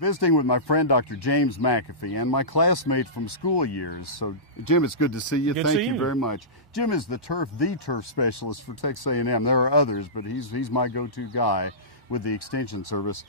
Visiting with my friend Dr. James McAfee and my classmate from school years. So, Jim, it's good to see you. Thank you very much. Jim is the turf specialist for Texas A&M. There are others, but he's my go-to guy with the Extension Service.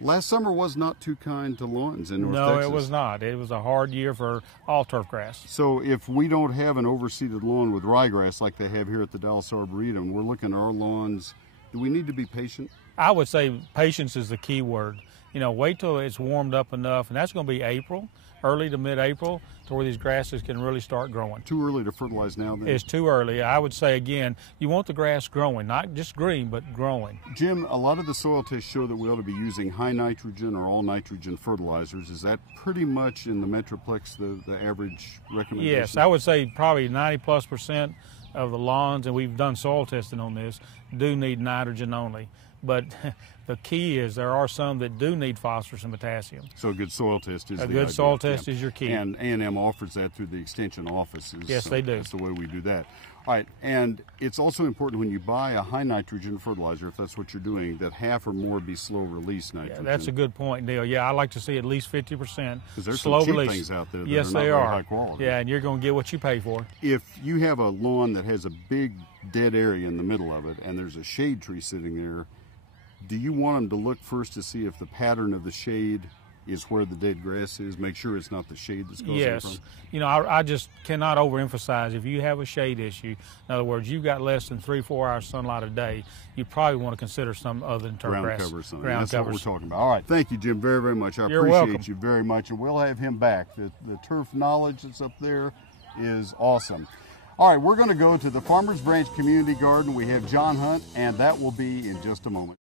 Last summer was not too kind to lawns in North Texas. No, it was not. It was a hard year for all turf grass. So if we don't have an overseeded lawn with ryegrass like they have here at the Dallas Arboretum, we're looking at our lawns. Do we need to be patient? I would say patience is the key word. You know, wait till it's warmed up enough, and that's going to be April, early to mid-April, to where these grasses can really start growing. Too early to fertilize now, then? It's too early. I would say, again, you want the grass growing, not just green, but growing. Jim, a lot of the soil tests show that we ought to be using high nitrogen or all nitrogen fertilizers. Is that pretty much in the Metroplex the average recommendation? Yes, I would say probably 90+% of the lawns, and we've done soil testing on this, do need nitrogen only. But the key is there are some that do need phosphorus and potassium. So a good soil test is the idea. A good soil test is your key. And A&M offers that through the extension offices. Yes, they do. That's the way we do that. All right, and it's also important when you buy a high nitrogen fertilizer, if that's what you're doing, that half or more be slow release nitrogen. Yeah, that's a good point, Neil. Yeah, I like to see at least 50% because there's slow some cheap release. Things out there that yes, are not they very are. high quality. Yeah, and you're going to get what you pay for. If you have a lawn that has a big dead area in the middle of it and there's a shade tree sitting there, do you want them to look first to see if the pattern of the shade is where the dead grass is? Make sure it's not the shade that's causing it from? Yes. You know, I just cannot overemphasize, if you have a shade issue, in other words, you've got less than 3-4 hours sunlight a day, you probably want to consider some other than turf grass. Ground cover something. Ground That's covers. what we're talking about. All right. Thank you, Jim, very, very much. I You're appreciate welcome. you very much, and we'll have him back. The turf knowledge that's up there is awesome. All right, we're going to go to the Farmers Branch Community Garden. We have John Hunt, and that will be in just a moment.